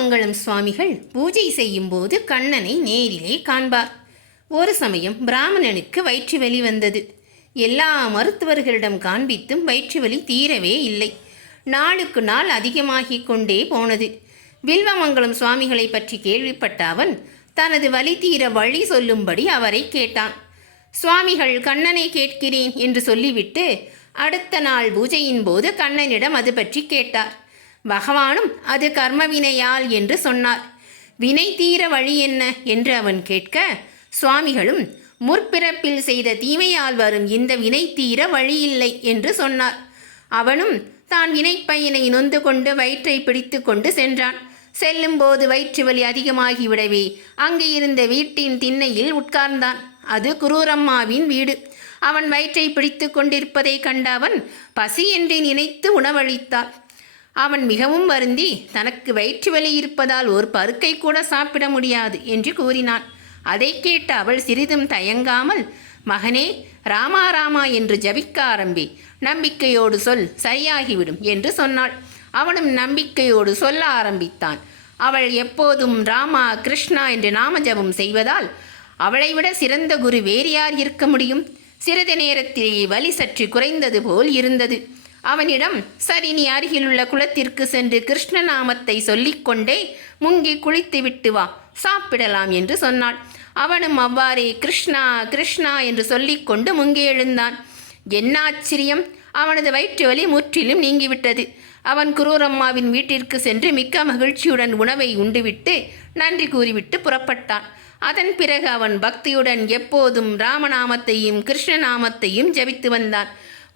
வில்வமங்கலம் சுவாமிகள் பூஜை செய்யும்போது கண்ணனை நேரிலே காண்பார். ஒரு சமயம் பிராமணனுக்கு வயிற்று வலி வந்தது. எல்லா மருத்துவர்களிடம் காண்பித்தும் வயிற்று வலி தீரவே இல்லை. நாளுக்கு நாள் அதிகமாகிக் கொண்டே போனது. வில்வமங்கலம் சுவாமிகளை பற்றி கேள்விப்பட்ட அவன் தனது வலி தீர வழி சொல்லும்படி அவரை கேட்டான். சுவாமிகள் கண்ணனை கேட்கிறேன் என்று சொல்லிவிட்டு அடுத்த நாள் பூஜையின் போது கண்ணனிடம் அது பற்றி கேட்டார். பகவானும் அது கர்மவினையால் என்று சொன்னார். வினை தீர வழி என்ன என்று அவன் கேட்க சுவாமிகளும் முற்பிறப்பில் செய்த தீமையால் வரும் இந்த வினை தீர வழியில்லை என்று சொன்னார். அவனும் தான் வினைப்பயனை நொந்து கொண்டு வயிற்றை பிடித்து கொண்டு சென்றான். செல்லும்போது வயிற்று வலி அதிகமாகிவிடவே அங்கே இருந்த வீட்டின் திண்ணையில் உட்கார்ந்தான். அது குரூரம்மாவின் வீடு. அவன் வயிற்றை பிடித்து கொண்டிருப்பதை கண்ட அவன் பசி என்று நினைத்து உணவளித்தான். அவன் மிகவும் வருந்தி தனக்கு வயிற்று வலி இருப்பதால் ஒரு பருக்கை கூட சாப்பிட முடியாது என்று கூறினான். அதை கேட்ட அவள் சிறிதும் தயங்காமல், மகனே, ராமா ராமா என்று ஜபிக்க ஆரம்பி, நம்பிக்கையோடு சொல், சரியாகிவிடும் என்று சொன்னாள். அவனும் நம்பிக்கையோடு சொல்ல ஆரம்பித்தான். அவள் எப்போதும் ராமா கிருஷ்ணா என்று நாம ஜபம் செய்வதால் அவளை விட சிறந்த குரு வேறு யார் இருக்க முடியும்? சிறிது நேரத்திலேயே வலி சற்று குறைந்தது போல் இருந்தது. அவனிடம், சரி, நீ அருகிலுள்ள குளத்திற்கு சென்று கிருஷ்ண நாமத்தை சொல்லிக்கொண்டே முங்கி குளித்து விட்டு வா, சாப்பிடலாம் என்று சொன்னாள். அவனும் அவ்வாறே கிருஷ்ணா கிருஷ்ணா என்று சொல்லிக்கொண்டு முங்கி எழுந்தான். என்ன ஆச்சரியம்! அவனது வயிற்று வலி முற்றிலும் நீங்கிவிட்டது. அவன் குரூரம்மாவின் வீட்டிற்கு சென்று மிக்க மகிழ்ச்சியுடன் உணவை உண்டுவிட்டு நன்றி கூறிவிட்டு புறப்பட்டான். அதன் பிறகு அவன் பக்தியுடன் எப்போதும் ராமநாமத்தையும் கிருஷ்ணநாமத்தையும் ஜபித்து வந்தான்.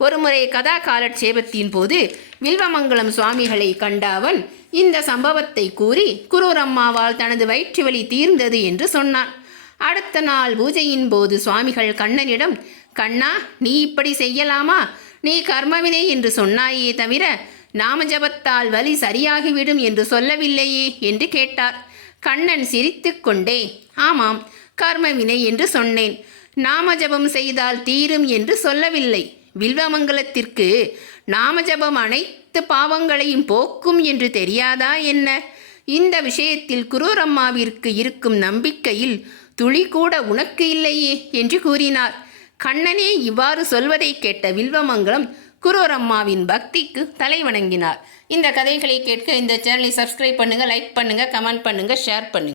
ஒருமுறை கதா காலட்சேபத்தின் போது வில்வமங்கலம் சுவாமிகளை கண்ட அவன் இந்த சம்பவத்தை கூறி குரூரம்மாவால் தனது வயிற்று வலி தீர்ந்தது என்று சொன்னான். அடுத்த நாள் பூஜையின் போது சுவாமிகள் கண்ணனிடம், கண்ணா, நீ இப்படி செய்யலாமா? நீ கர்மவினை என்று சொன்னாயே தவிர நாமஜபத்தால் வலி சரியாகிவிடும் என்று சொல்லவில்லையே என்று கேட்டார். கண்ணன் சிரித்து கொண்டே, ஆமாம், கர்மவினை என்று சொன்னேன். நாமஜபம் செய்தால் தீரும் என்று சொல்லவில்லை. வில்வமங்கலத்திற்கு நாமஜபம் அனைத்து பாவங்களையும் போக்கும் என்று தெரியாதா என்ன? இந்த விஷயத்தில் குரூரம்மாவிற்கு இருக்கும் நம்பிக்கையில் துளி கூட உனக்கு இல்லையே என்று கூறினார். கண்ணனே இவ்வாறு சொல்வதை கேட்ட வில்வமங்கலம் குரூரம்மாவின் பக்திக்கு தலை வணங்கினார். இந்த கதைகளை கேட்க இந்த சேனலை சப்ஸ்கிரைப் பண்ணுங்கள், லைக் பண்ணுங்கள், கமெண்ட் பண்ணுங்கள், ஷேர் பண்ணுங்கள்.